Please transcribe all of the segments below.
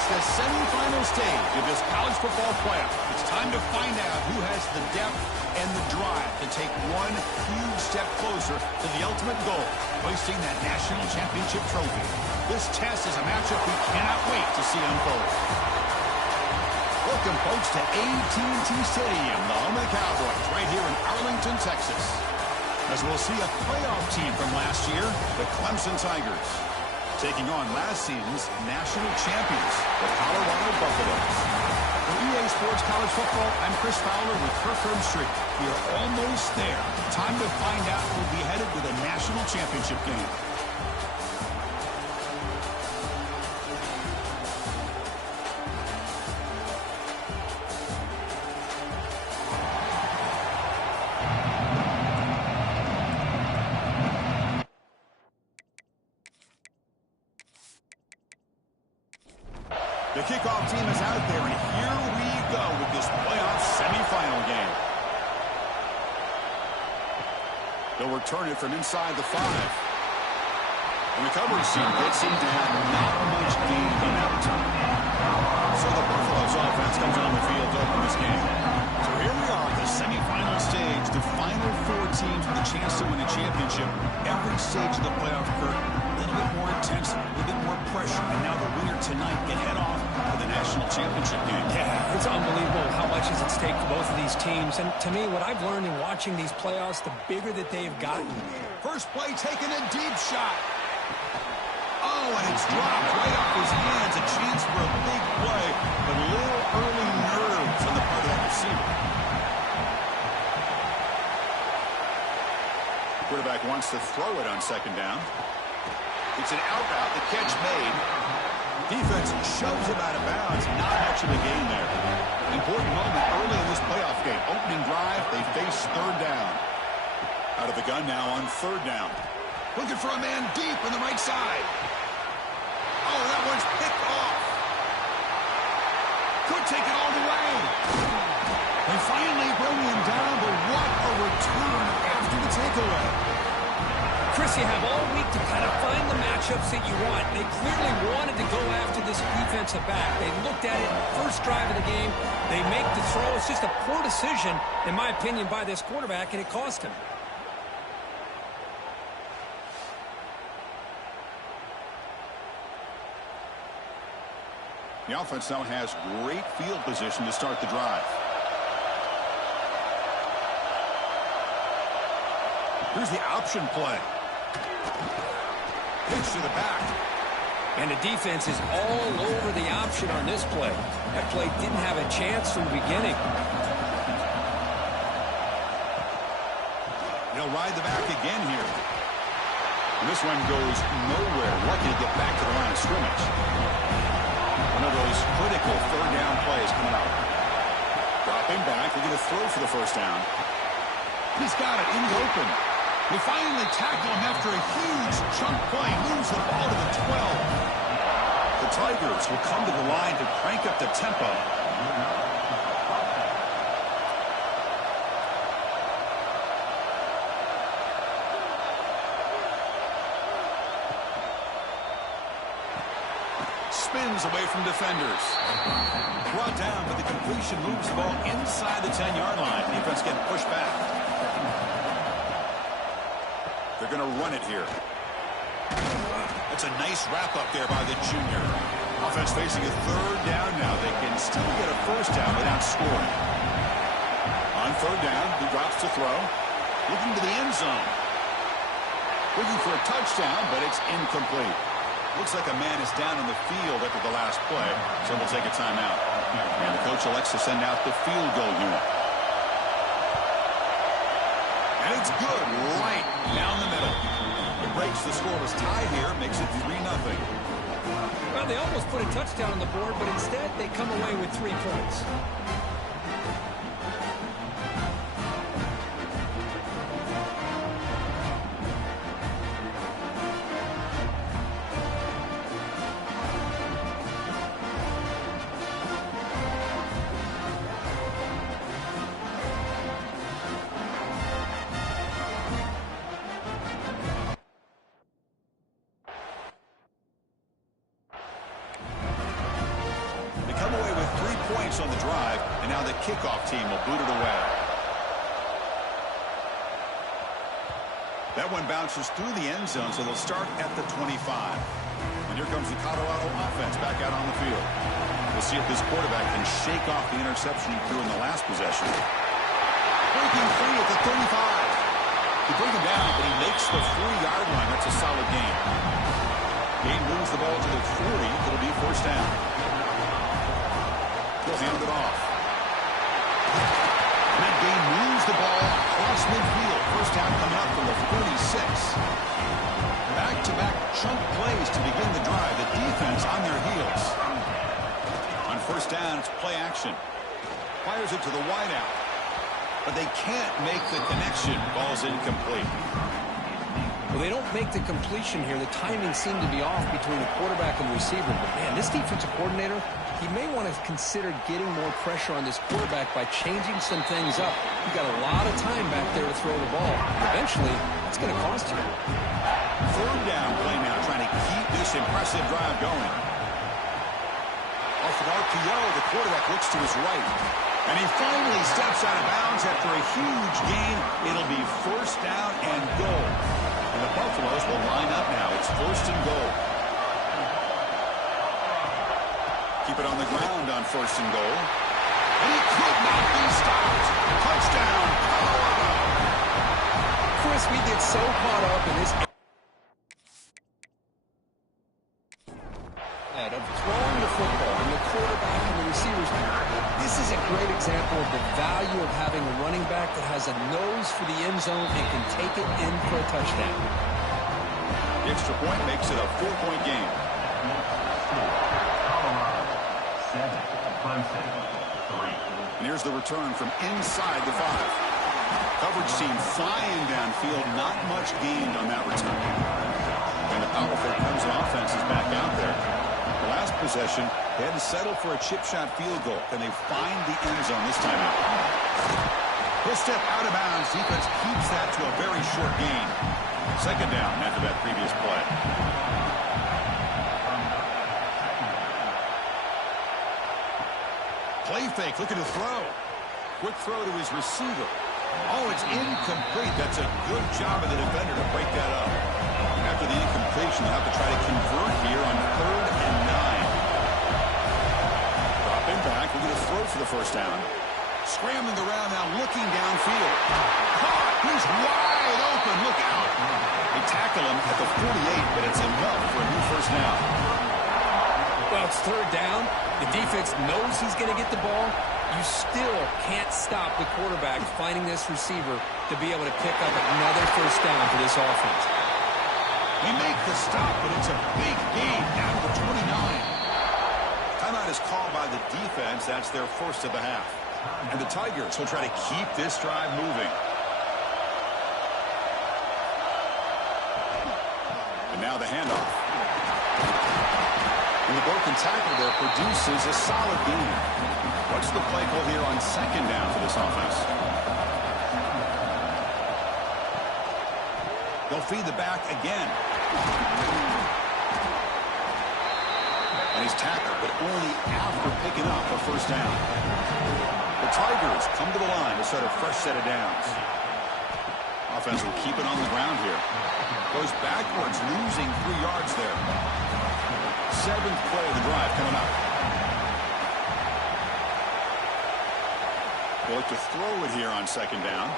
reached the semifinal stage of this college football playoff. It's time to find out who has the depth and the drive to take one huge step closer to the ultimate goal, hoisting that national championship trophy. This test is a matchup we cannot wait to see unfold. Welcome, folks, to S15 Stadium, the home of the Cowboys, right here in Arlington, Texas. As we'll see a playoff team from last year, the Clemson Tigers, taking on last season's national champions, the Colorado Buffaloes. For EA Sports College Football, I'm Chris Fowler with Kirkland Street. We are almost there. Time to find out who'll be headed to the national championship game. The kickoff team is out there, and here we go with this playoff semifinal game. They'll return it from inside the 5. The recovery team gets him down, not much gain on that return. So the Buffaloes offense comes on the field to open this game. So here we are at the semifinal stage, the final 4 teams with a chance to win a championship. Every stage of the playoff, Kirk, a little bit more intense, a little bit more pressure, and now the winner tonight can head off to the national championship game. Yeah, it's unbelievable how much is at stake for both of these teams. And to me, what I've learned in watching these playoffs, the bigger that they've gotten. First play, taking a deep shot. Oh, and it's dropped right off his hands. A chance for a big play, but a little early nerves on the part of that receiver. Quarterback wants to throw it on second down. It's an out route. The catch made. Defense shoves him out of bounds. Not much of a gain there. Important moment early in this playoff game. Opening drive, they face third down. Out of the gun now on third down. Looking for a man deep on the right side. Oh, that one's picked off. Could take it all the way. They finally bring him down, but what a return after the takeaway. Chris, you have all week to kind of find the matchups that you want. They clearly wanted to go after this defensive back. They looked at it first drive of the game. They make the throw. It's just a poor decision, in my opinion, by this quarterback, and it cost him. The offense now has great field position to start the drive. Here's the option play. Pitch to the back. And the defense is all over the option on this play. That play didn't have a chance from the beginning. They'll ride the back again here. And this one goes nowhere. Lucky to get back to the line of scrimmage. One of those critical third down plays coming out. Dropping back. They're going to throw for the first down. He's got it in the open. They finally tackle him after a huge chunk play. Moves the ball to the 12. The Tigers will come to the line to crank up the tempo. Spins away from defenders. Brought down, but the completion moves the ball inside the 10-yard line. Defense getting pushed back. They're going to run it here. That's a nice wrap-up there by the junior. Offense facing a third down now. They can still get a first down without scoring. On third down, he drops to throw. Looking to the end zone. Looking for a touchdown, but it's incomplete. Looks like a man is down in the field after the last play, so we'll take a timeout. And the coach elects to send out the field goal unit. And it's good, right down the middle. It breaks the scoreless tie here, makes it 3-0. Well, they almost put a touchdown on the board, but instead they come away with 3 points. kickoff team will boot it away. That one bounces through the end zone, so they'll start at the 25. And here comes the Colorado offense back out on the field. We'll see if this quarterback can shake off the interception he threw in the last possession. Breaking free at the 35. They bring him down, but he makes the 40-yard line. That's a solid gain. Gain moves the ball to the 40. It'll be first down. He'll hand it off. And that gain moves the ball across midfield. First down coming up from the 46. Back-to-back chunk plays to begin the drive. The defense on their heels. On first down, it's play action. Fires it to the wideout. But they can't make the connection. Ball's incomplete. Well, they don't make the completion here. The timing seemed to be off between the quarterback and the receiver. But, man, this defensive coordinator, he may want to consider getting more pressure on this quarterback by changing some things up. You've got a lot of time back there to throw the ball. Eventually, it's going to cost you. Third down play now, trying to keep this impressive drive going. Off of RPO, the quarterback looks to his right. And he finally steps out of bounds after a huge gain. It'll be first down and goal. And the Buffaloes will line up now. It's first and goal. Keep it on the ground on first and goal. And he could not be stopped. Touchdown, Colorado. Chris, we get so caught up in this of throwing the football and the quarterback and the receivers. This is a great example of the value of having a running back that has a nose for the end zone and can take it in for a touchdown. The extra point makes it a 4-point game. Clemson, 3. And here's the return from inside the 5. Coverage team flying downfield. Not much gained on that return. And the powerful Clemson offense is back out there. The last possession, they had to settle for a chip shot field goal. Can they find the end zone this time out? He'll step out of bounds. Defense keeps that to a very short gain. Second down after that previous play. Play fake, looking to throw. Quick throw to his receiver. Oh, it's incomplete. That's a good job of the defender to break that up. After the incompletion, they'll have to try to convert here on 3rd and 9. Dropping back, we're going to throw for the first down. Scrambling around now, looking downfield. Caught! He's wide open. Look out! They tackle him at the 48, but it's enough for a new first down. Well, it's third down. The defense knows he's going to get the ball. You still can't stop the quarterback finding this receiver to be able to pick up another first down for this offense. They make the stop, but it's a big gain down to the 29. Timeout is called by the defense. That's their first of the half. And the Tigers will try to keep this drive moving. And now the handoff. And the broken tackle there produces a solid gain. What's the play call here on second down for this offense? They'll feed the back again. And he's tackled, but only after picking up a first down. The Tigers come to the line to start a fresh set of downs. Offense will keep it on the ground here. Goes backwards, losing 3 yards there. 7th play of the drive coming up. They'll look to throw it here on second down.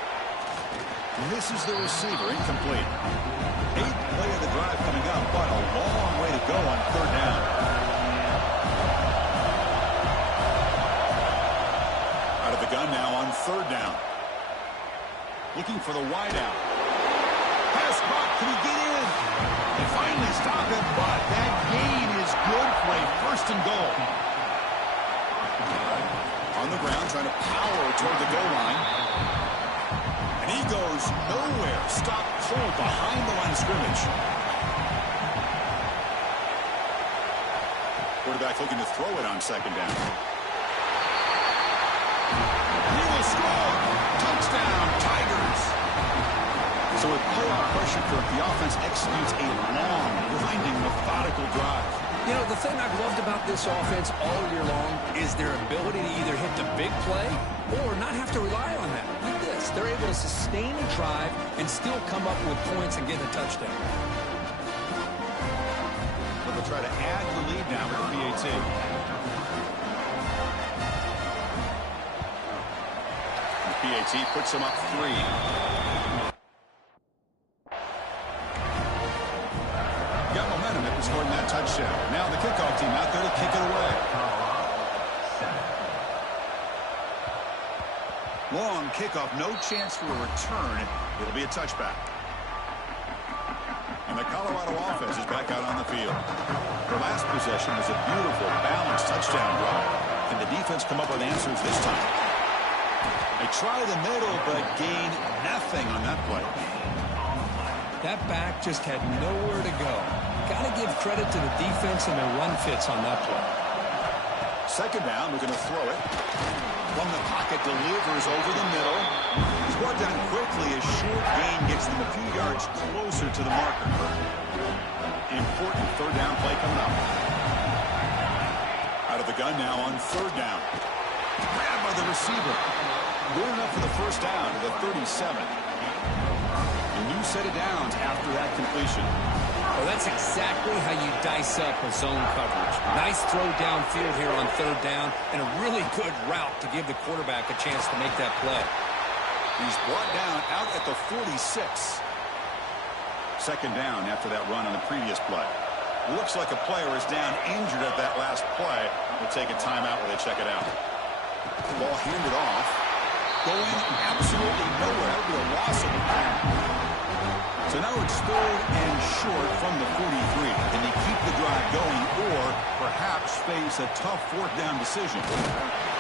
Misses the receiver, incomplete. 8th play of the drive coming up, but a long way to go on third down. Out of the gun now on third down. Looking for the wideout. Pass caught, can he get in? They finally stop him, but that gain is good for a first and goal. On the ground, trying to power toward the goal line. And he goes nowhere. Stopped cold behind the line of scrimmage. Quarterback looking to throw it on second down. He will score. Touchdown, Tigers. So with playoff pressure, Kirk, the offense executes a long, grinding, methodical drive. You know, the thing I've loved about this offense all year long is their ability to either hit the big play or not have to rely on that. Look at this. They're able to sustain a drive and still come up with points and get a touchdown. They'll try to add to the lead now with the PAT. The PAT puts them up 3. Got momentum after scoring that touchdown. Now the kickoff team out there to kick it away. Long kickoff, no chance for a return. It'll be a touchback. And the Colorado offense is back out on the field. The last possession was a beautiful, balanced touchdown drive. Can the defense come up with answers this time? They try the middle, but gain nothing on that play. That back just had nowhere to go. Got to give credit to the defense and their run fits on that play. Second down, we're going to throw it. From the pocket, delivers over the middle. He's brought down quickly. A short gain gets them a few yards closer to the marker. Important third down play coming up. Out of the gun now on third down. Grabbed by the receiver. Good enough for the first down to the 37. A new set of downs after that completion. Well, that's exactly how you dice up a zone coverage. Nice throw downfield here on third down, and a really good route to give the quarterback a chance to make that play. He's brought down out at the 46. Second down after that run on the previous play. Looks like a player is down injured at that last play. We'll take a timeout while they check it out. Ball handed off. Going absolutely nowhere. That'll be a loss of the ball. So now it's third and short from the 43. Can they keep the drive going or perhaps face a tough fourth down decision?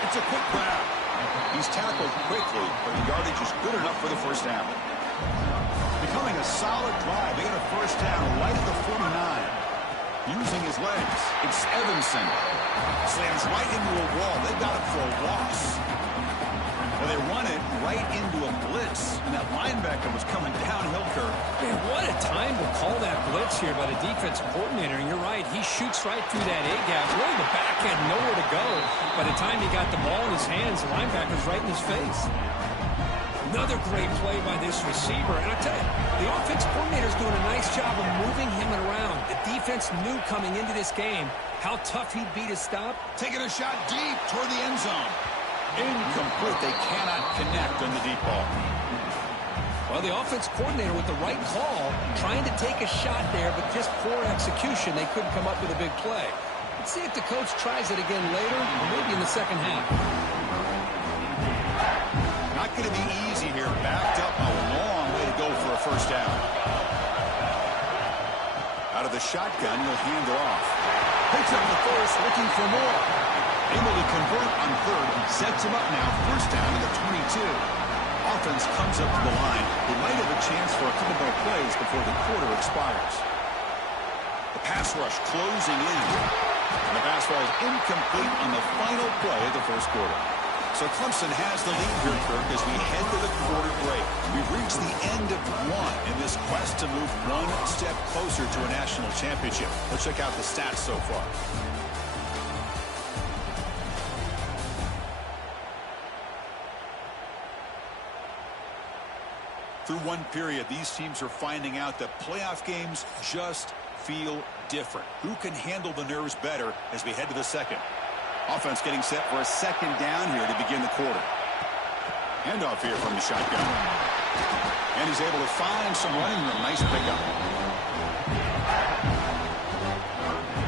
It's a quick grab. He's tackled quickly, but the yardage is good enough for the first down. Becoming a solid drive. They get a first down right at the 49. Using his legs. It's Evanson. Slams right into a wall. They got it for a loss. Well, they run it right into a blitz, and that linebacker was coming downhill curve. Man, what a time to call that blitz here by the defensive coordinator. And you're right, he shoots right through that A-gap. Really, the back had nowhere to go. By the time he got the ball in his hands, the linebacker's right in his face. Another great play by this receiver. And I tell you, the offensive coordinator's doing a nice job of moving him around. The defense knew coming into this game how tough he'd be to stop. Taking a shot deep toward the end zone. Incomplete. They cannot connect on the deep ball. Well, the offense coordinator with the right call, trying to take a shot there, but just poor execution. They couldn't come up with a big play. Let's see if the coach tries it again later, or maybe in the second half. Not going to be easy here. Backed up a long way to go for a first down. Out of the shotgun, he'll hand it off. Picks up the first, looking for more. Able to convert on third. Sets him up now. First down to the 22. Offense comes up to the line. They might have a chance for a couple more plays before the quarter expires. The pass rush closing in. And the pass ball is incomplete on the final play of the first quarter. So Clemson has the lead here, Kirk, as we head to the quarter break. We've reached the end of one in this quest to move one step closer to a national championship. Let's check out the stats so far. Through one period, these teams are finding out that playoff games just feel different. Who can handle the nerves better as we head to the second? Offense getting set for a second down here to begin the quarter. Handoff here from the shotgun. And he's able to find some running room. Nice pickup.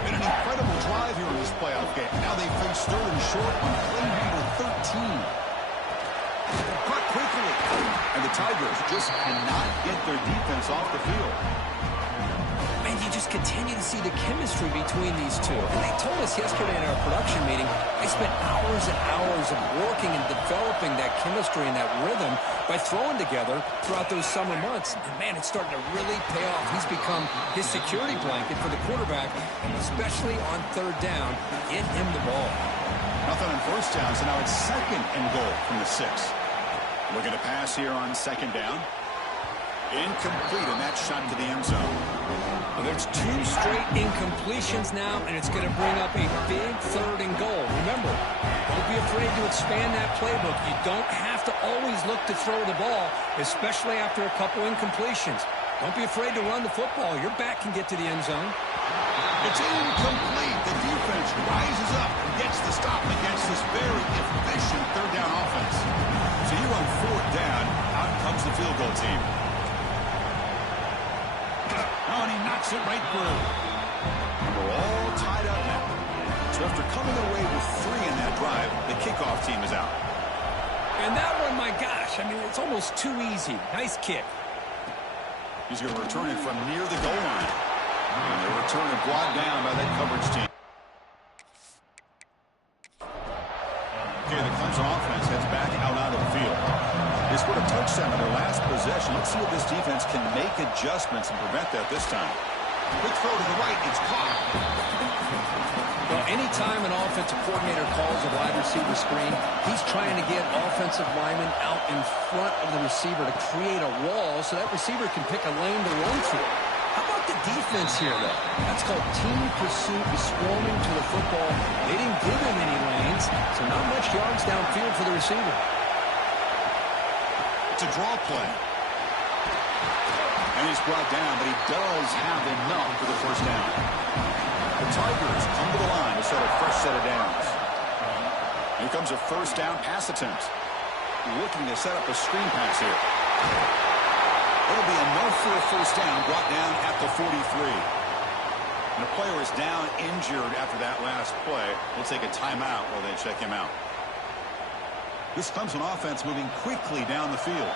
Been an incredible drive here in this playoff game. Now they face third and short on play number 13. Caught quickly. And the Tigers just cannot get their defense off the field. Man, you just continue to see the chemistry between these two. And they told us yesterday in our production meeting, they spent hours and hours of working and developing that chemistry and that rhythm by throwing together throughout those summer months. And man, it's starting to really pay off. He's become his security blanket for the quarterback, and especially on third down, get him the ball. Nothing on first down, so now it's second and goal from the 6. Looking to pass here on second down. Incomplete, and that shot to the end zone. Well, there's 2 straight incompletions now, and it's going to bring up a big 3rd and goal. Remember, don't be afraid to expand that playbook. You don't have to always look to throw the ball, especially after a couple incompletions. Don't be afraid to run the football. Your back can get to the end zone. It's incomplete. The defense rises up and gets the stop against this very efficient 3rd down offense. So you run 4th down, out comes the field goal team. Oh, and he knocks it right through. And we're all tied up now. So after coming away with 3 in that drive, the kickoff team is out. And that one, my gosh, I mean, it's almost too easy. Nice kick. He's going to return it from near the goal line. And the return is brought down by that coverage team. Okay, the Clemson offense heads back out onto the field. They scored a touchdown on their last possession. Let's see if this defense can make adjustments and prevent that this time. Quick throw to the right. It's caught. Well, anytime an offensive coordinator calls a wide receiver screen, he's trying to get offensive linemen out in front of the receiver to create a wall so that receiver can pick a lane to run through. How about the defense here, though? That's called team pursuit, swarming to the football. They didn't give him any lanes, so not much yards downfield for the receiver. It's a draw play. And he's brought down, but he does have enough for the 1st down. The Tigers come to the line to set a fresh set of downs. Here comes a 1st down pass attempt. Looking to set up a screen pass here. It'll be enough for a 1st down, brought down at the 43. And the player is down injured after that last play. We'll take a timeout while they check him out. This Clemson offense moving quickly down the field.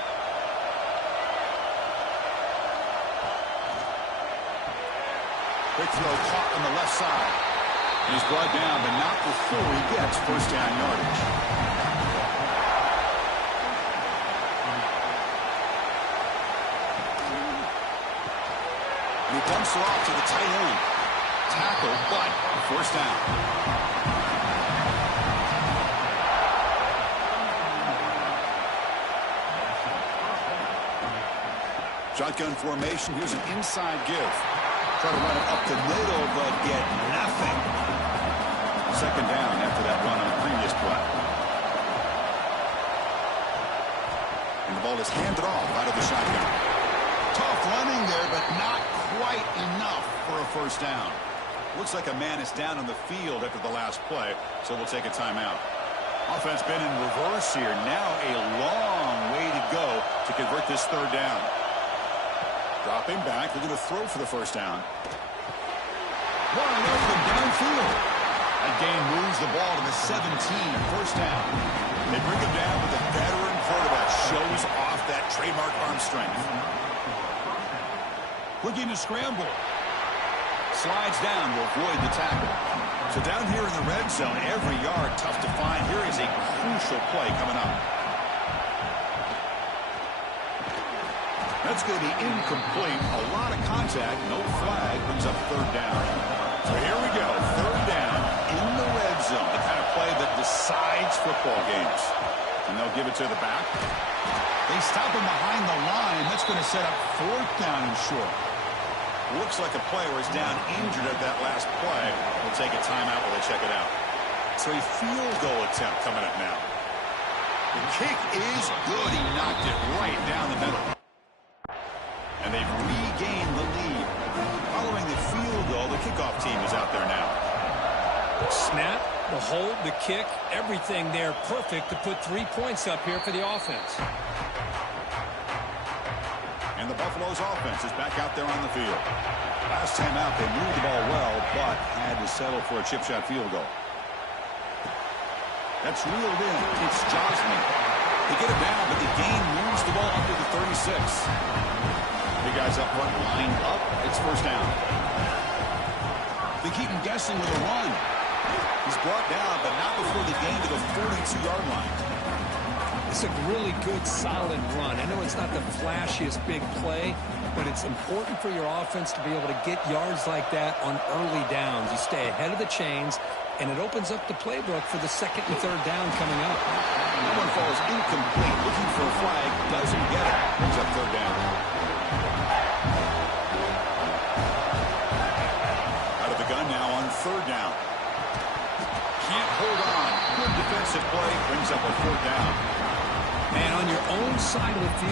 Quick throw caught on the left side. And he's brought down, but not before he gets 1st down yardage. And he dumps it off to the tight end. Tackle, but 1st down. Shotgun formation. Here's an inside give. Try to run it up the middle, but get nothing. 2nd down after that run on the previous play. And the ball is handed off out of the shotgun. Tough running there, but not quite enough for a 1st down. Looks like a man is down on the field after the last play, so we'll take a timeout. Offense been in reverse here. Now a long way to go to convert this 3rd down. Dropping back. They're going to throw for the 1st down. Wide open downfield. That gain moves the ball to the 17. 1st down. They bring him down, but the veteran quarterback shows off that trademark arm strength. Looking to scramble. Slides down to avoid the tackle. So down here in the red zone, every yard tough to find. Here is a crucial play coming up. That's going to be incomplete. A lot of contact. No flag. Brings up 3rd down. So here we go. 3rd down in the red zone. The kind of play that decides football games. And they'll give it to the back. They stop him behind the line. That's going to set up 4th down and short. Looks like a player is down injured at that last play. We'll take a timeout while they check it out. So a field goal attempt coming up now. The kick is good. He knocked it right down the middle. And they've regained the lead. Following the field goal, the kickoff team is out there now. Snap, the hold, the kick, everything there perfect to put 3 points up here for the offense. And the Buffalo's offense is back out there on the field. Last time out, they moved the ball well, but had to settle for a chip shot field goal. That's reeled in. It's Josny. They get it down, but the gain moves the ball up to the 36. Big guys up front lined up. It's 1st down. They keep him guessing with a run. He's brought down, but not before the gain to the 42-yard line. It's a really good, solid run. I know it's not the flashiest big play, but it's important for your offense to be able to get yards like that on early downs. You stay ahead of the chains, and it opens up the playbook for the 2nd and 3rd down coming up. That one falls incomplete. Looking for a flag. Doesn't get it. Brings up 3rd down.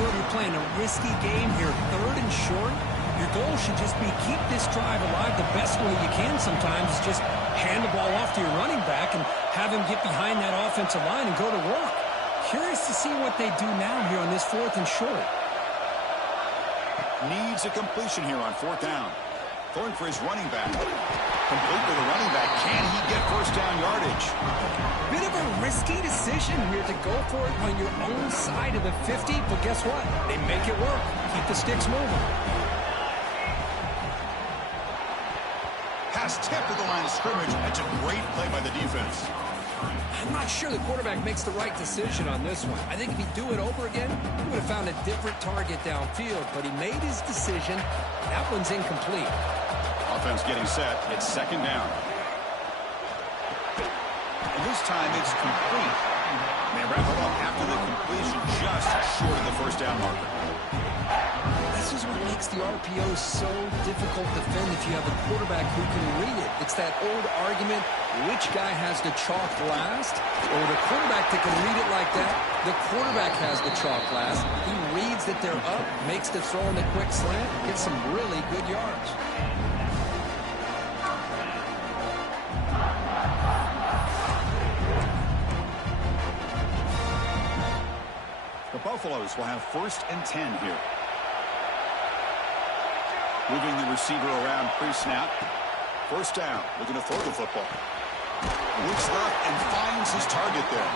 sure you're playing a risky game here, 3rd and short. Your goal should just be keep this drive alive the best way you can sometimes is just hand the ball off to your running back and have him get behind that offensive line and go to work. Curious to see what they do now here on this 4th and short. Needs a completion here on 4th down. Going for his running back. Complete with the running back. Can he get first down yardage? Bit of a risky decision here to go for it on your own side of the 50, but guess what? They make it work. Keep the sticks moving. Pass tipped at the line of scrimmage. That's a great play by the defense. I'm not sure the quarterback makes the right decision on this one. I think if he'd do it over again, he would have found a different target downfield, but he made his decision. That one's incomplete. Offense getting set. It's 2nd down. And this time it's complete. They wrap it up after the completion just short of the first down marker. This is what makes the RPO so difficult to defend if you have a quarterback who can read it. It's that old argument, which guy has the chalk last? Or the quarterback that can read it like that, the quarterback has the chalk last. He reads that they're up, makes the throw in the quick slant, gets some really good yards. The Buffaloes will have 1st and 10 here. Moving the receiver around pre-snap. 1st down. Looking to throw the football. Looks left and finds his target there.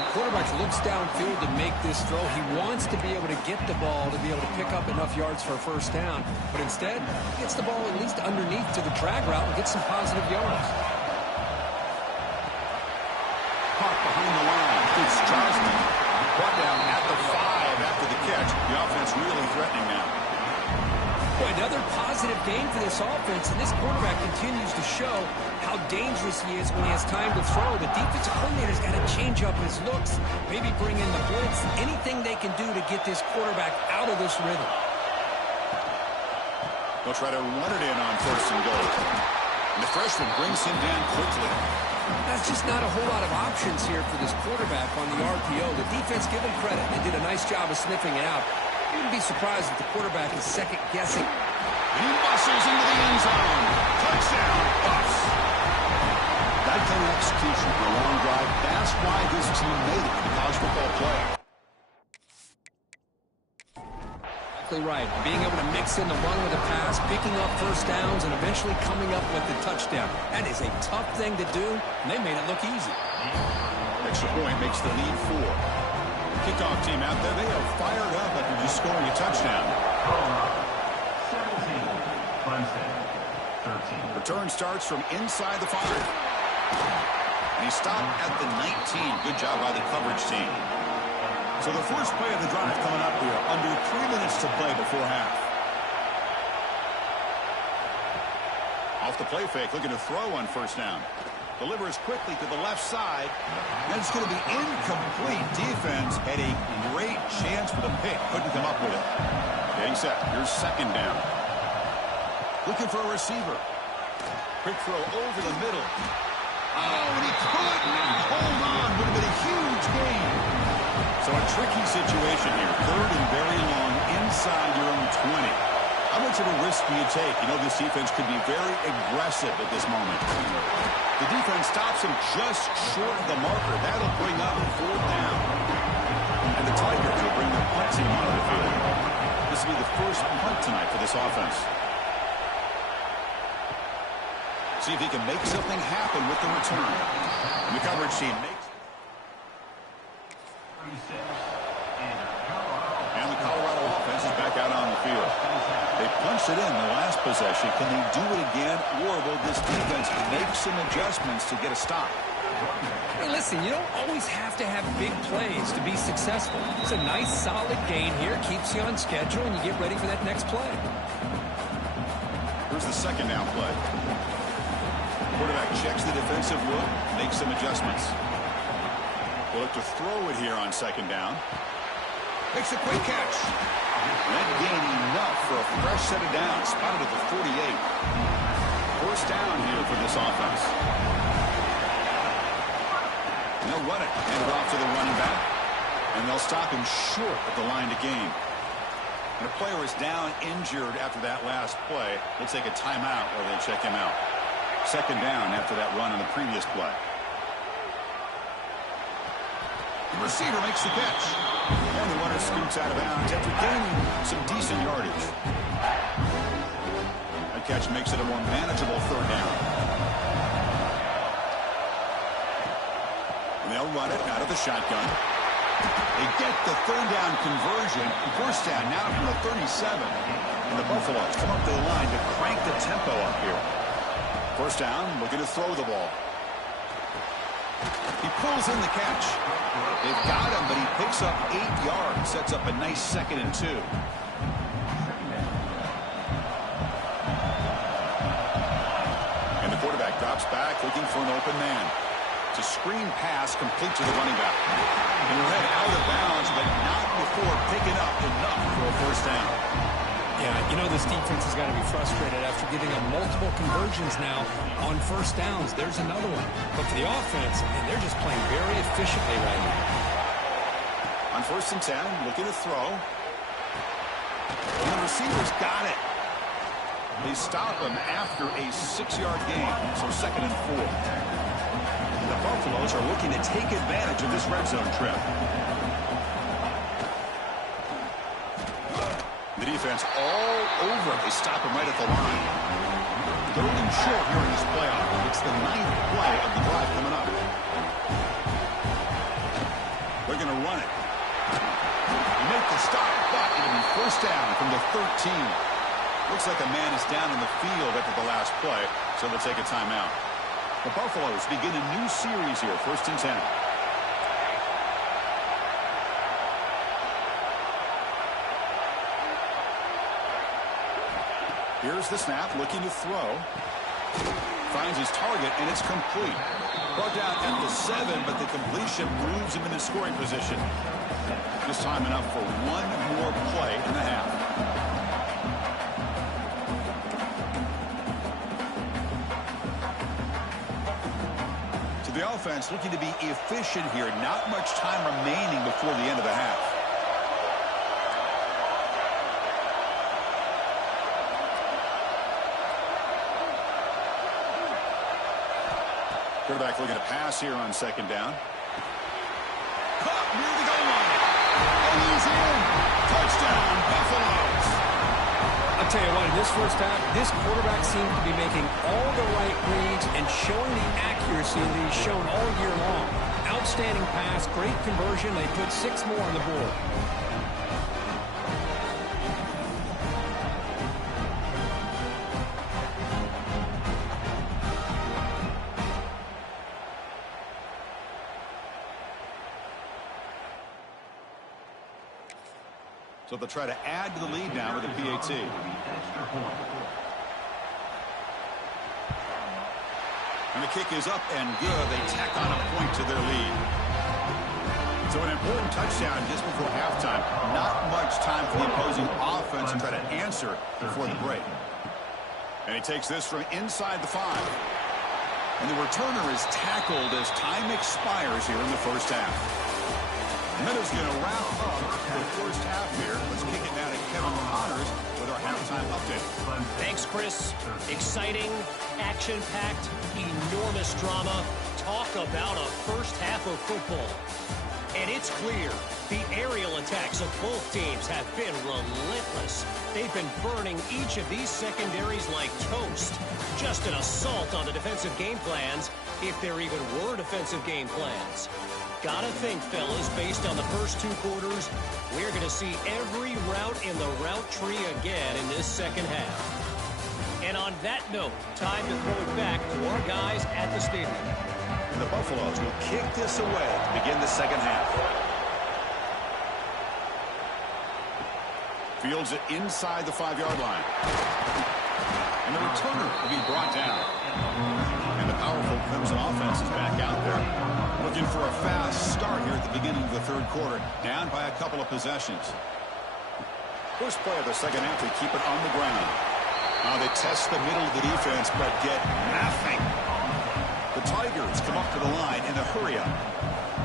The quarterback looks downfield to make this throw. He wants to be able to get the ball to be able to pick up enough yards for a 1st down. But instead, he gets the ball at least underneath to the drag route and gets some positive yards. Caught behind the line. It's Johnston. Brought down at the 5 after the catch. The offense really threatening now. Boy, another positive game for this offense, and this quarterback continues to show how dangerous he is when he has time to throw. The defensive coordinator's got to change up his looks, maybe bring in the blitz, anything they can do to get this quarterback out of this rhythm. They'll try to run it in on 1st and goal. And the freshman brings him down quickly. That's just not a whole lot of options here for this quarterback on the RPO. The defense, give him credit. They did a nice job of sniffing it out. You wouldn't be surprised if the quarterback is second-guessing. He muscles into the end zone. Touchdown, Buffs. That kind of execution for a long drive, that's why this team made it in the college football play. Exactly right. Being able to mix in the run with a pass, picking up 1st downs, and eventually coming up with the touchdown. That is a tough thing to do, and they made it look easy. Extra point makes the lead 4. Kickoff team out there, they are fired up after just scoring a touchdown. 17, Clemson, 13. Return starts from inside the 5. And he stopped at the 19. Good job by the coverage team. So the first play of the drive coming up here. Under 3 minutes to play before half. Off the play fake, looking to throw on 1st down. Delivers quickly to the left side. And it's going to be incomplete. Defense had a great chance for the pick. Couldn't come up with it. Getting set. Here's 2nd down. Looking for a receiver. Quick throw over the middle. Oh, and he could not hold on. Would have been a huge gain. So a tricky situation here. 3rd and very long inside your own 20. How much of a risk do you take? You know this defense could be very aggressive at this moment. The defense stops him just short of the marker. That'll bring up 4th down. And the Tigers will bring the punt team onto the field. This will be the first punt tonight for this offense. See if he can make something happen with the return. And the coverage team makes. And the Colorado offense is back out on the field. They punched it in the last possession. Can they do it again, or will this defense make some adjustments to get a stop? Hey, listen, you don't always have to have big plays to be successful. It's a nice, solid gain here. Keeps you on schedule, and you get ready for that next play. Here's the 2nd down play. Quarterback checks the defensive look, makes some adjustments. We'll look to throw it here on 2nd down. Makes a quick catch. That gained enough for a fresh set of downs. Spotted at the 48. 1st down here for this offense. And they'll run it. Hand it off to the running back. And they'll stop him short of the line to gain. And a player is down injured after that last play. They'll take a timeout or they'll check him out. Second down after that run on the previous play. The receiver makes the catch. And the runner scoots out of bounds after gaining some decent yardage. That catch makes it a more manageable third down. And they'll run it out of the shotgun. They get the third down conversion. First down now from the 37. And the Buffaloes come up to the line to crank the tempo up here. First down, looking to throw the ball. He pulls in the catch. They've got him, but he picks up 8 yards. Sets up a nice 2nd and 2. And the quarterback drops back, looking for an open man. It's a screen pass complete to the running back. And he'll head out of bounds, but not before picking up enough for a first down. Yeah, you know this defense has got to be frustrated after giving up multiple conversions now on first downs. There's another one. But for the offense, man, they're just playing very efficiently right now. On 1st and 10, looking to throw. And the receiver's got it. They stop him after a 6-yard gain, so 2nd and 4. The Buffaloes are looking to take advantage of this red zone trip. The defense all over it. They stop him right at the line. 3rd and short here in this playoff. It's the 9th play of the drive coming up. They're going to run it. They make the stop, but it'll be first down from the 13. Looks like a man is down in the field after the last play, so they'll take a timeout. The Buffaloes begin a new series here, 1st and 10. Here's the snap, looking to throw. Finds his target, and it's complete. Brought down at the 7, but the completion moves him into scoring position. This time enough for one more play in the half. So the offense looking to be efficient here. Not much time remaining before the end of the half. Quarterback looking to pass here on 2nd down. Caught near the goal line. And he's in. Touchdown, Buffaloes. I'll tell you what, in this first half, this quarterback seemed to be making all the right reads and showing the accuracy that he's shown all year long. Outstanding pass, great conversion. They put 6 more on the board. So they'll try to add to the lead now with a PAT. And the kick is up and good. They tack on a point to their lead. So an important touchdown just before halftime. Not much time for the opposing offense to try to answer before the break. And he takes this from inside the 5. And the returner is tackled as time expires here in the first half. And that is going to wrap up the first half here. Let's kick it now to Kevin Connors with our halftime update. Thanks, Chris. Exciting, action-packed, enormous drama. Talk about a first half of football. And it's clear the aerial attacks of both teams have been relentless. They've been burning each of these secondaries like toast. Just an assault on the defensive game plans, if there even were defensive game plans. Gotta think, fellas, based on the first 2 quarters, we're going to see every route in the route tree again in this second half. And on that note, time to throw it back to our guys at the stadium. The Buffaloes will kick this away to begin the second half. Fields it inside the 5-yard line. And the returner will be brought down. And the powerful Clemson offense is back out there. Looking for a fast start here at the beginning of the third quarter. Down by a couple of possessions. First play of the second half, they keep it on the ground. Now they test the middle of the defense, but get nothing. The Tigers come up to the line in a hurry-up.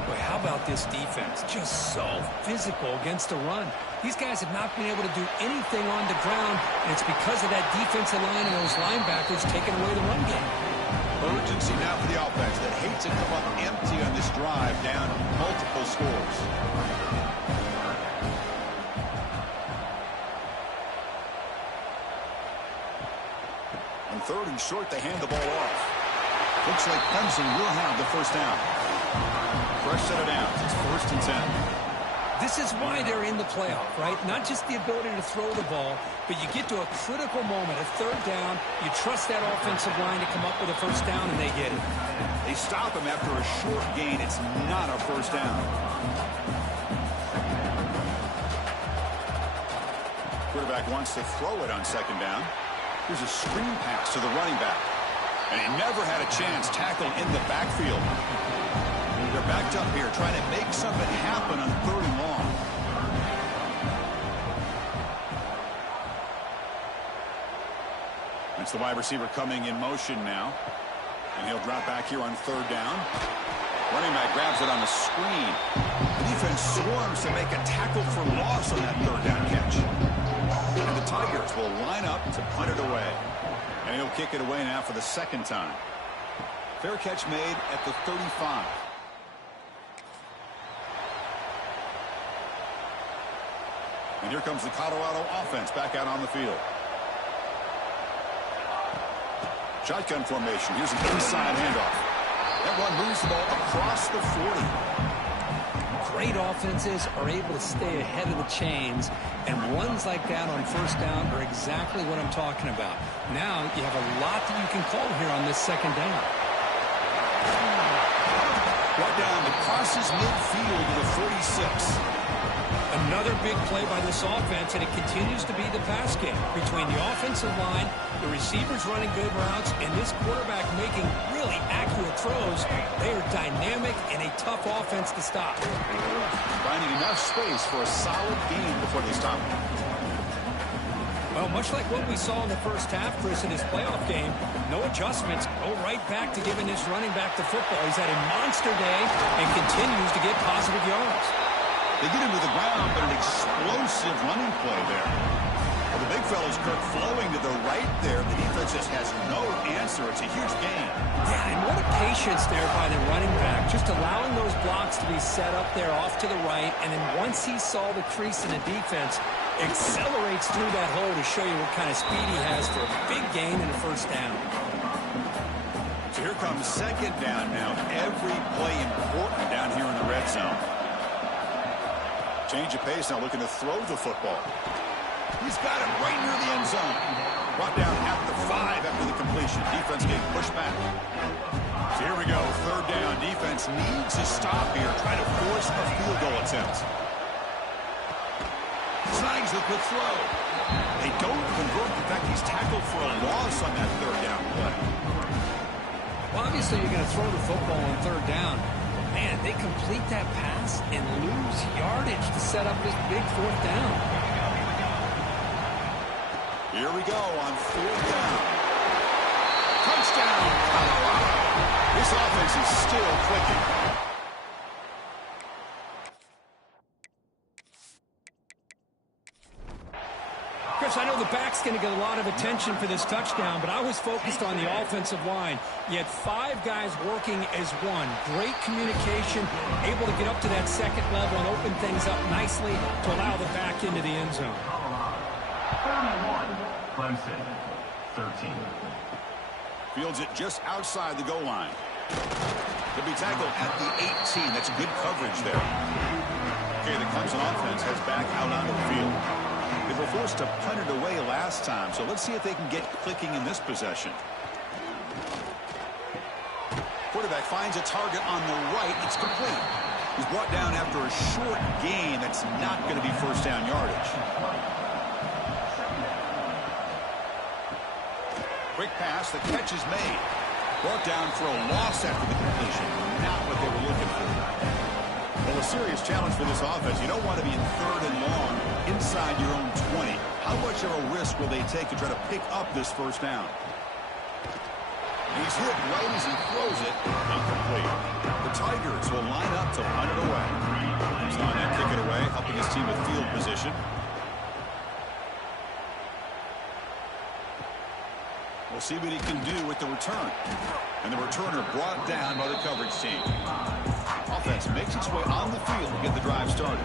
Boy, how about this defense? Just so physical against the run. These guys have not been able to do anything on the ground, and it's because of that defensive line and those linebackers taking away the run game. Urgency now for the offense that hates to come up empty on this drive, down multiple scores. On 3rd and short, they hand the ball off. Looks like Clemson will have the first down. Fresh set of downs. It's 1st and 10. This is why they're in the playoff, right? Not just the ability to throw the ball, but you get to a critical moment, a 3rd down. You trust that offensive line to come up with a first down, and they get it. They stop him after a short gain. It's not a first down. Quarterback wants to throw it on 2nd down. Here's a screen pass to the running back. And he never had a chance tackled in the backfield. They're backed up here trying to make something happen on 3rd and long. That's the wide receiver coming in motion now. And he'll drop back here on 3rd down. Running back grabs it on the screen. The defense swarms to make a tackle for loss on that 3rd down catch. And the Tigers will line up to punt it away. And he'll kick it away now for the 2nd time. Fair catch made at the 35. And here comes the Colorado offense back out on the field. Shotgun formation. Here's an inside handoff. That one moves the ball across the 40. Great offenses are able to stay ahead of the chains, and runs like that on 1st down are exactly what I'm talking about. Now you have a lot that you can call here on this 2nd down. Right down that crosses midfield to the 46. Another big play by this offense, and it continues to be the pass game between the offensive line, the receivers running good routes, and this quarterback making really accurate throws. They are dynamic and a tough offense to stop. Finding enough space for a solid gain before they stop him. Well, much like what we saw in the 1st half, Chris, in this playoff game, no adjustments, go right back to giving this running back the football. He's had a monster day and continues to get positive yards. They get him to the ground, but an explosive running play there. Well, the big fellow's Kirk flowing to the right there. The defense just has no answer. It's a huge gain. Yeah, and what a patience there by the running back, just allowing those blocks to be set up there off to the right, and then once he saw the crease in the defense, accelerates through that hole to show you what kind of speed he has for a big gain and a 1st down. So here comes 2nd down now. Every play important down here in the red zone. Change of pace now, looking to throw the football. He's got it right near the end zone. Brought down at the 5 after the completion. Defense getting pushed back. So here we go, 3rd down. Defense needs to stop here, try to force a field goal attempt. Snags the quick throw. They don't convert. In fact, he's tackled for a loss on that 3rd down play. Well, obviously you're going to throw the football on 3rd down. Man, they complete that pass and lose yardage to set up this big 4th down. Here we go on 4th down. Touchdown, Colorado. This offense is still clicking. Chris, I know the back's going to get a lot of attention for this touchdown, but I was focused on the offensive line. You had 5 guys working as one. Great communication, able to get up to that 2nd level and open things up nicely to allow the back into the end zone. 31, Clemson, 13. Fields it just outside the goal line. He'll be tackled at the 18. That's good coverage there. Okay, the Clemson offense heads back out onto the field. They were forced to punt it away last time, so let's see if they can get clicking in this possession. Quarterback finds a target on the right. It's complete. He's brought down after a short gain. That's not going to be 1st down yardage. Quick pass. The catch is made. Brought down for a loss after the completion. Not what they were looking for. Well, a serious challenge for this offense. You don't want to be in 3rd and long inside your own 20. How much of a risk will they take to try to pick up this 1st down? He's hit right as he throws it. Incomplete. The Tigers will line up to punt it away. He's on to kick it away, helping his team with field position. We'll see what he can do with the return. And the returner brought down by the coverage team. Offense makes its way on the field to get the drive started.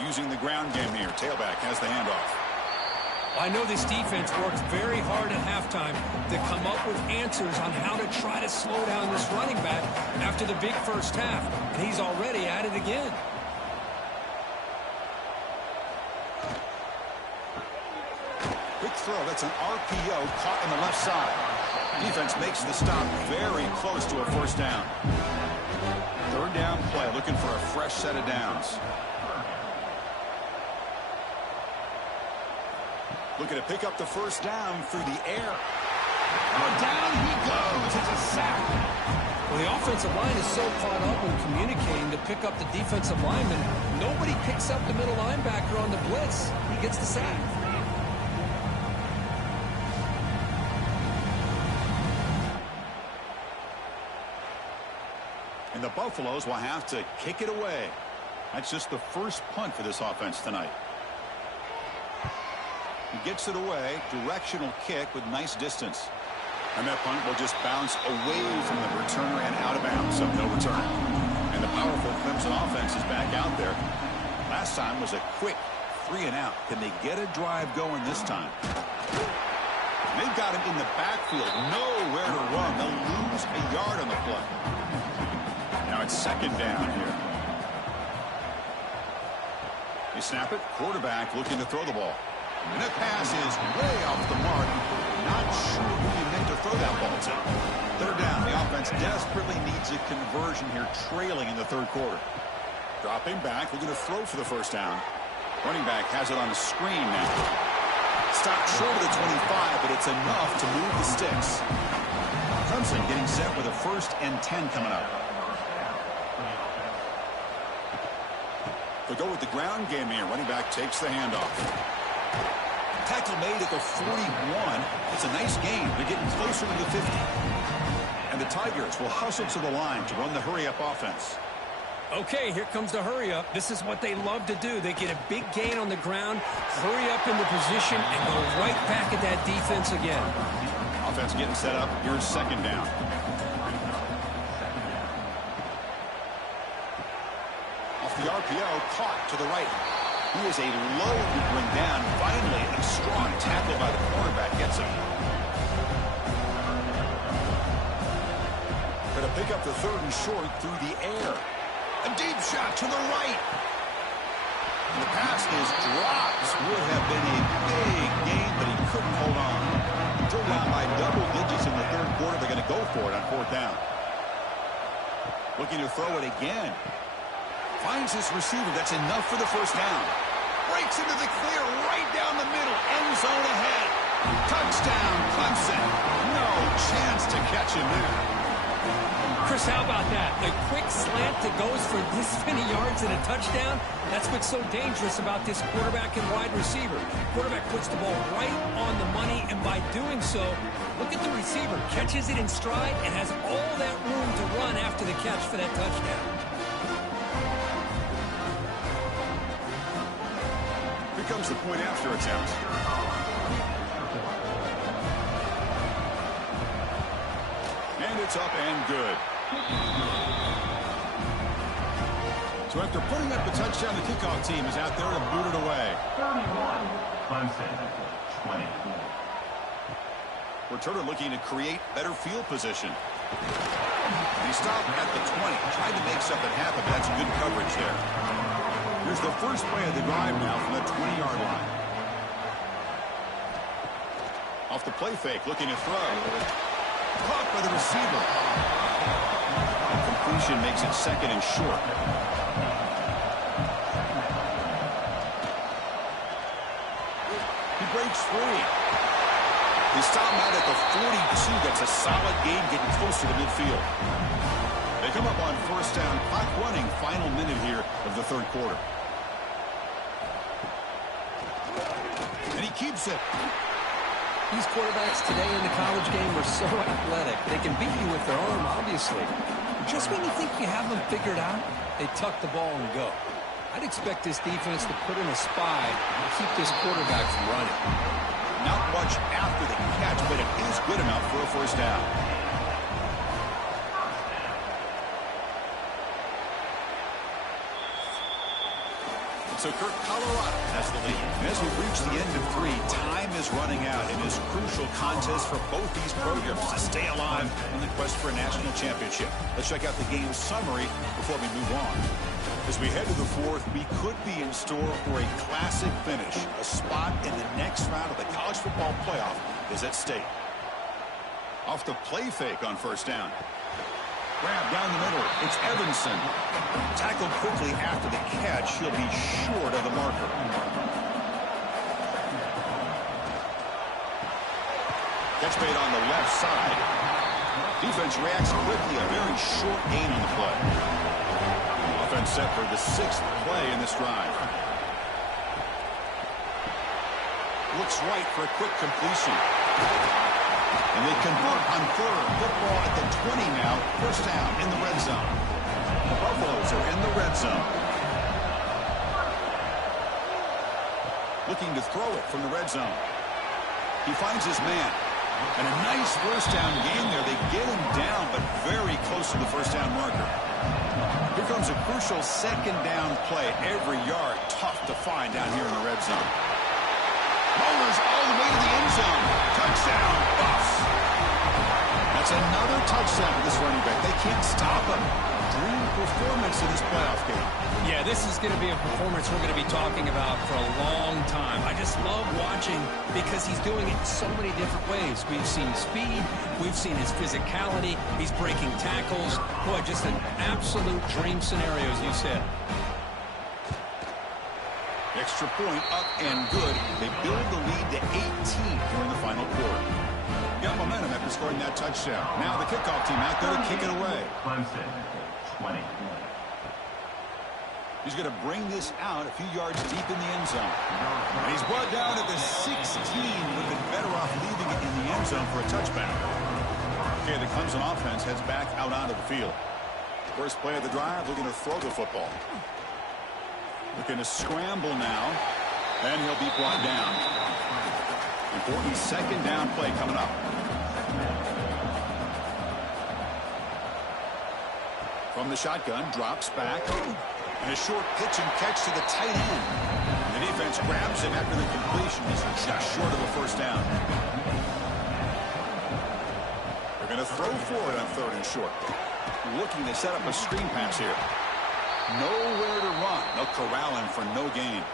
Using the ground game here. Tailback has the handoff. I know this defense worked very hard at halftime to come up with answers on how to try to slow down this running back after the big first half. And he's already at it again. Quick throw. That's an RPO caught on the left side. Defense makes the stop very close to a first down. Third down play, looking for a fresh set of downs. Looking to pick up the first down through the air. Oh, down he goes. It's a sack. Well, the offensive line is so caught up in communicating to pick up the defensive lineman. Nobody picks up the middle linebacker on the blitz. He gets the sack. And the Buffaloes will have to kick it away. That's just the first punt for this offense tonight. He gets it away. Directional kick with nice distance. And that punt will just bounce away from the returner and out of bounds, so no return. And the powerful Clemson offense is back out there. Last time was a quick 3-and-out. Can they get a drive going this time? They've got him in the backfield. Nowhere to run. They'll lose a yard on the play. Now it's second down here. They snap it. Quarterback looking to throw the ball. And that pass is way off the mark. Not sure who he meant to throw that ball to. Third down. The offense desperately needs a conversion here, trailing in the third quarter. Dropping back, looking to throw for the first down. Running back has it on the screen now. Stopped short of the 25, but it's enough to move the sticks. Clemson getting set with a 1st and 10 coming up. They'll go with the ground game here. Running back takes the handoff. Tackle made at the 41. It's a nice gain. They're getting closer to the 50. And the Tigers will hustle to the line to run the hurry-up offense. Okay, here comes the hurry-up. This is what they love to do. They get a big gain on the ground, hurry up into position, and go right back at that defense again. Offense getting set up. Here's second down. Off the RPO, caught to the right. He is a low to bring down. Finally, a strong tackle by the cornerback gets him. Going to pick up the 3rd and short through the air. A deep shot to the right. And the pass is dropped. Would have been a big gain, but he couldn't hold on. Still down by double digits in the third quarter. They're going to go for it on 4th down. Looking to throw it again. Finds his receiver. That's enough for the first down. Breaks into the clear right down the middle. End zone ahead. Touchdown, Clemson. No chance to catch him there. Chris, how about that? A quick slant that goes for this many yards and a touchdown. That's what's so dangerous about this quarterback and wide receiver. Quarterback puts the ball right on the money, and by doing so, look at the receiver. Catches it in stride and has all that room to run after the catch for that touchdown. Here comes the point after attempt. And it's up and good. So after putting up the touchdown, the kickoff team is out there to boot it away. 31, Clemson, 20. Returner looking to create better field position. He stopped at the 20, tried to make something happen, but that's good coverage there. Here's the first play of the drive now from the 20-yard line. Off the play fake, looking to throw. Caught by the receiver. Completion makes it 2nd and short. He breaks free. He stopped out at the 42. That's a solid gain, getting closer to midfield. They come up on 1st down. Clock running. Final minute here of the third quarter. keeps it. These quarterbacks today in the college game are so athletic. They can beat you with their arm, obviously. Just when you think you have them figured out, they tuck the ball and go. I'd expect this defense to put in a spy and keep this quarterback from running. Not much after the catch, but it is good enough for a first down. So, Kirk, Colorado has the lead. And as we reach the end of 3, time is running out in this crucial contest for both these programs to stay alive in the quest for a national championship. Let's check out the game summary before we move on. As we head to the 4th, we could be in store for a classic finish. A spot in the next round of the college football playoff is at stake. Off the play fake on first down. Grab down the middle. It's Evanson. Tackled quickly after the catch. He'll be short of the marker. Catch made on the left side. Defense reacts quickly. A very short gain on the play. Offense set for the 6th play in this drive. Looks right for a quick completion. And they convert on 3rd. Football at the 20 now. First down in the red zone. The Buffaloes are in the red zone. Looking to throw it from the red zone. He finds his man. And a nice first down gain there. They get him down, but very close to the first down marker. Here comes a crucial 2nd down play. Every yard tough to find down here in the red zone. Rollers all the way to the end zone. Touchdown, Buffs. That's another touchdown for this running back. They can't stop him. Dream performance in this playoff game. Yeah, this is going to be a performance we're going to be talking about for a long time. I just love watching because he's doing it so many different ways. We've seen speed. We've seen his physicality. He's breaking tackles. Boy, just an absolute dream scenario, as you said. Extra point up and good. They build the lead to 18 here in the final quarter. Got momentum after scoring that touchdown. Now the kickoff team out there to kick it away. Clemson, 20. He's going to bring this out a few yards deep in the end zone. And he's brought down at the 16. Would have been better off leaving it in the end zone for a touchback. Okay, the Clemson offense heads back out onto the field. First play of the drive, looking to throw the football. Looking to scramble now, and he'll be brought down. Important 2nd down play coming up. From the shotgun, drops back, and a short pitch and catch to the tight end. And the defense grabs him after the completion. He's just short of a first down. They're going to throw for it on 3rd and short. Looking to set up a screen pass here. Nowhere to run. They'll corral him for no gain.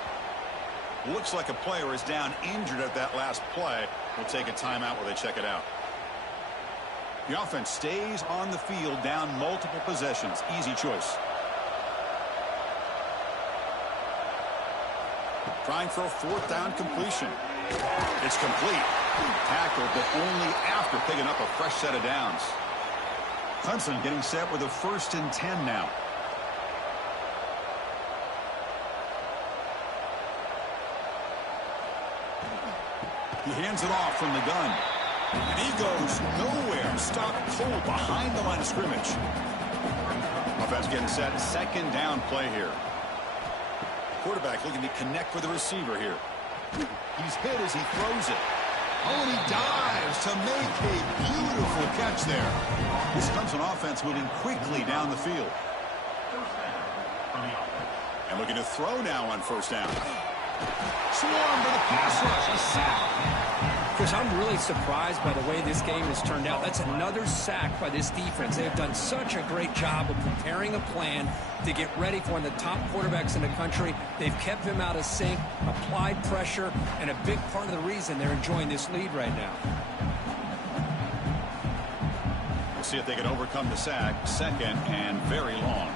Looks like a player is down injured at that last play. We'll take a timeout while they check it out. The offense stays on the field down multiple possessions. Easy choice. Trying for a 4th down completion. It's complete. Tackled, but only after picking up a fresh set of downs. Clemson getting set with a 1st and 10 now. He hands it off from the gun. And he goes nowhere. Stopped cold behind the line of scrimmage. Offense getting set. 2nd down play here. Quarterback looking to connect with the receiver here. He's hit as he throws it. Oh, and he dives to make a beautiful catch there. This Clemson offense moving quickly down the field. And looking to throw now on 1st down. Swarm to the pass rush. A sack. Chris, I'm really surprised by the way this game has turned out. That's another sack by this defense. They have done such a great job of preparing a plan to get ready for one of the top quarterbacks in the country. They've kept him out of sync, applied pressure, and a big part of the reason they're enjoying this lead right now. We'll see if they can overcome the sack. 2nd and very long.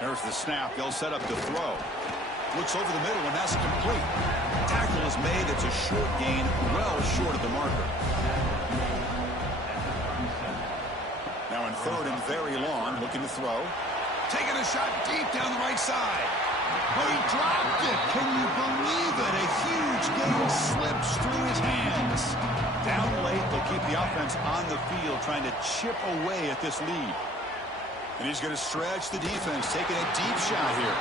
There's the snap. They'll set up to throw. Looks over the middle, and that's complete. Tackle is made. It's a short gain, well short of the marker. Now in 3rd and very long, looking to throw. Taking a shot deep down the right side. Oh, he dropped it. Can you believe it? A huge gain slips through his hands. Down late, they'll keep the offense on the field trying to chip away at this lead. And he's going to stretch the defense, taking a deep shot here.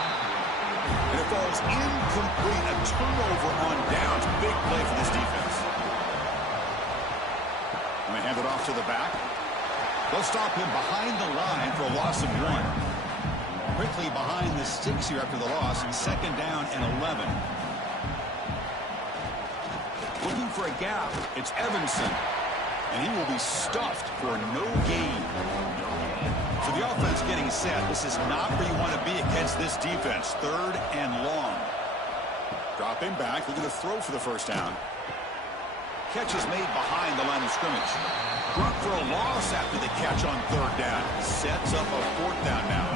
And it falls incomplete. A turnover on downs. Big play for this defense. And they hand it off to the back. They'll stop him behind the line for a loss of 1. Quickly behind the sticks here after the loss. Second down and 11. Looking for a gap. It's Evanson. And he will be stuffed for no gain. So the offense getting set. This is not where you want to be against this defense. Third and long. Dropping back. They're going to throw for the first down. Catch is made behind the line of scrimmage. Brought for a loss after the catch on third down. Sets up a fourth down now.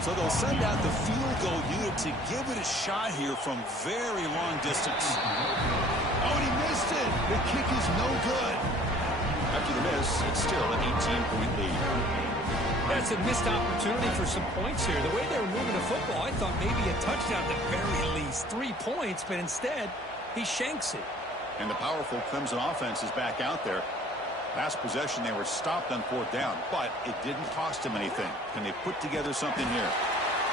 So they'll send out the field goal unit to give it a shot here from very long distance. Oh, and he missed it. The kick is no good. After the miss, it's still an 18-point lead. That's a missed opportunity for some points here. The way they were moving the football, I thought maybe a touchdown at the very least. 3 points, but instead, he shanks it. And the powerful Clemson offense is back out there. Last possession, they were stopped on fourth down, but it didn't cost them anything. Can they put together something here?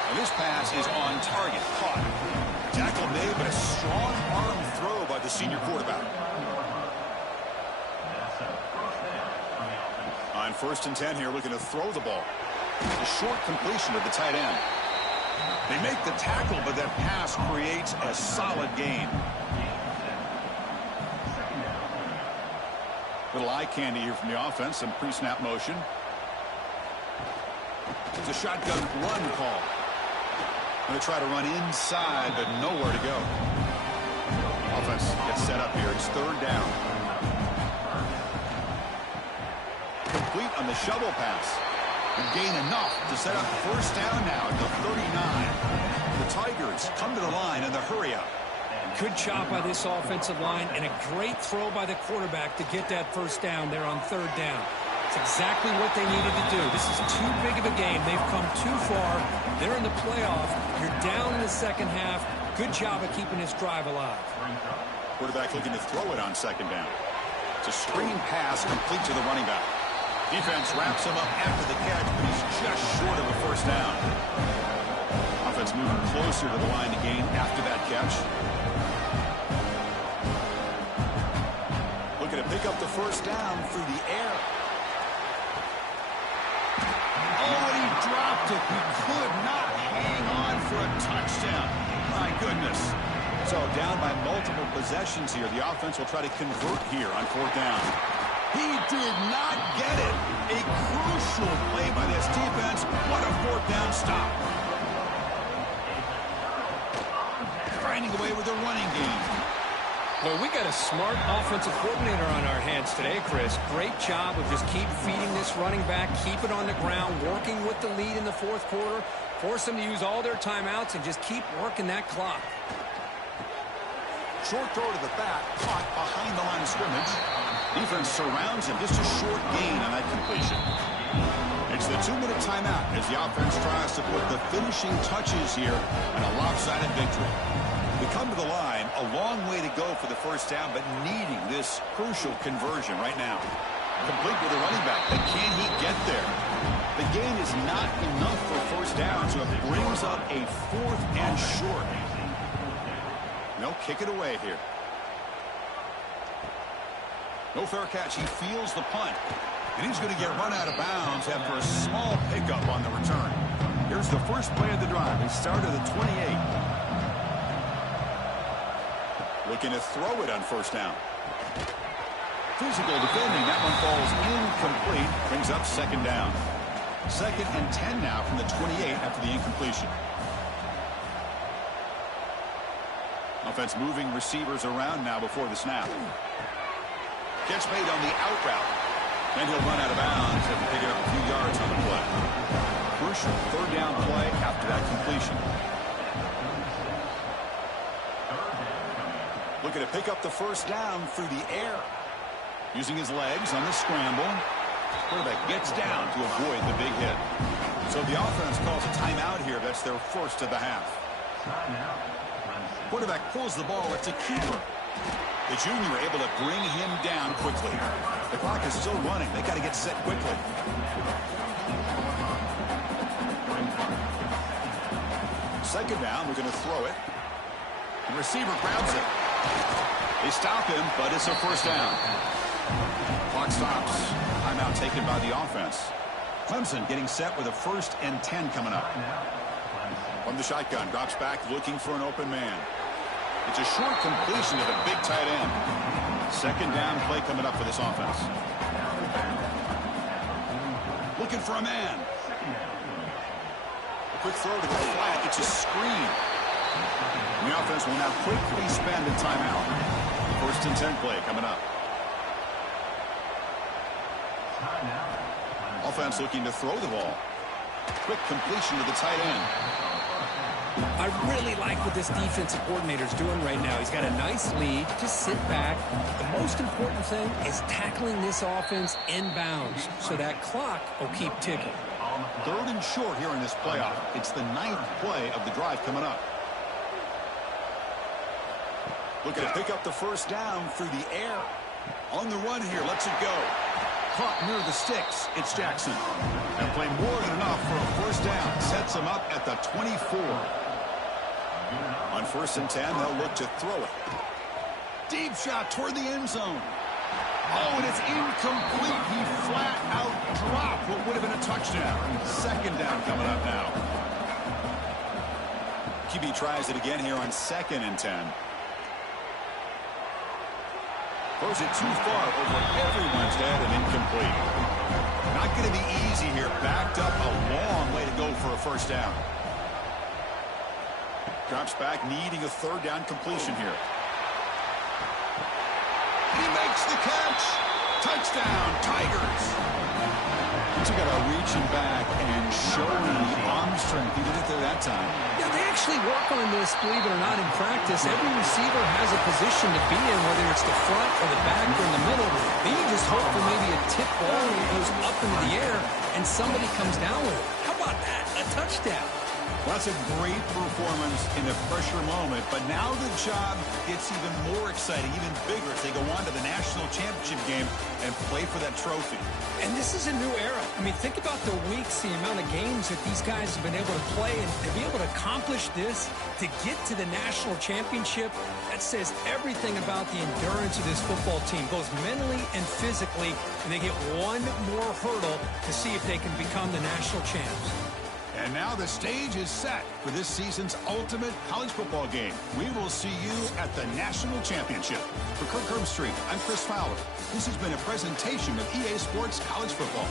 And this pass is on target. Caught. Tackle made, but a strong arm throw by the senior quarterback. On 1st and 10 here, looking to throw the ball. A short completion of the tight end. They make the tackle, but that pass creates a solid gain. Little eye candy here from the offense. Some pre-snap motion. It's a shotgun run call. Going to try to run inside, but nowhere to go. Offense gets set up here. It's third down. Complete on the shovel pass. And gain enough to set up first down now at the 39. The Tigers come to the line in the hurry up. Good job by this offensive line and a great throw by the quarterback to get that first down there on third down. It's exactly what they needed to do. This is too big of a game. They've come too far. They're in the playoff. You're down in the second half. Good job of keeping this drive alive. Quarterback looking to throw it on second down. It's a screen pass complete to the running back. Defense wraps him up after the catch, but he's just short of a first down. Offense moving closer to the line to gain after that catch. Looking to pick up the first down through the air. Oh, and he dropped it. He could not hang on for a touchdown. My goodness. So down by multiple possessions here. The offense will try to convert here on fourth down. He did not get it. A crucial play by this defense. What a fourth down stop. Grinding away with a running game. Well, we got a smart offensive coordinator on our hands today, Chris. Great job of just keep feeding this running back, keep it on the ground, working with the lead in the fourth quarter, force them to use all their timeouts, and just keep working that clock. Short throw to the back, caught behind the line of scrimmage. Defense surrounds him, just a short gain on that completion. It's the 2-minute timeout as the offense tries to put the finishing touches here in a lopsided victory. We come to the line, a long way to go for the first down, but needing this crucial conversion right now. Complete with the running back, but can he get there? The gain is not enough for first down, so it brings up a fourth and short. They'll kick it away here. No fair catch. He feels the punt. And he's going to get run out of bounds after a small pickup on the return. Here's the first play of the drive. He started at the 28. Looking to throw it on first down. Physical defending. That one falls incomplete. Brings up second down. 2nd and 10 now from the 28 after the incompletion. Offense moving receivers around now before the snap. Catch made on the out route. Then he'll run out of bounds after picking up a few yards on the play. Crucial third down play after that completion. Looking to pick up the first down through the air. Using his legs on the scramble. Quarterback gets down to avoid the big hit. So the offense calls a timeout here. That's their first of the half. Quarterback pulls the ball. It's a keeper. The junior able to bring him down quickly. The clock is still running. They got to get set quickly. Second down, we're going to throw it. The receiver grabs it. They stop him, but it's a first down. Clock stops. Timeout taken by the offense. Clemson getting set with a 1st and 10 coming up. From the shotgun, drops back looking for an open man. It's a short completion to the big tight end. Second down play coming up for this offense. Looking for a man. A quick throw to the flat. It's a screen. And the offense will now quickly spend a timeout. 1st and 10 play coming up. Offense looking to throw the ball. Quick completion to the tight end. I really like what this defensive coordinator is doing right now. He's got a nice lead. Just sit back. The most important thing is tackling this offense inbounds so that clock will keep ticking. 3rd and short here in this playoff. It's the 9th play of the drive coming up. Looking to pick up the first down through the air. On the run here. Lets it go. Caught near the sticks. It's Jackson. And play more than enough for a first down. Sets him up at the 24. On 1st and 10, they'll look to throw it. Deep shot toward the end zone. Oh, and it's incomplete. He flat out dropped what would have been a touchdown. Second down coming up now. QB tries it again here on 2nd and 10. Throws it too far over everyone's head and incomplete. Not going to be easy here. Backed up a long way to go for a first down. Drops back, needing a 3rd down completion here. He makes the catch. Touchdown, Tigers. He got a reaching back and showing the arm strength. He did it there that time. Yeah, they actually work on this, believe it or not, in practice. Every receiver has a position to be in, whether it's the front or the back or in the middle. Then you just hope for maybe a tip ball that goes up into the air and somebody comes down with it. How about that? A touchdown. Well, that's a great performance in the pressure moment, but now the job gets even more exciting, even bigger as they go on to the national championship game and play for that trophy. And this is a new era. I mean, think about the weeks, the amount of games that these guys have been able to play, and to be able to accomplish this, to get to the national championship, that says everything about the endurance of this football team, both mentally and physically, and they get one more hurdle to see if they can become the national champs. And now the stage is set for this season's ultimate college football game. We will see you at the national championship. For Kirk Herbstreit, I'm Chris Fowler. This has been a presentation of EA Sports College Football.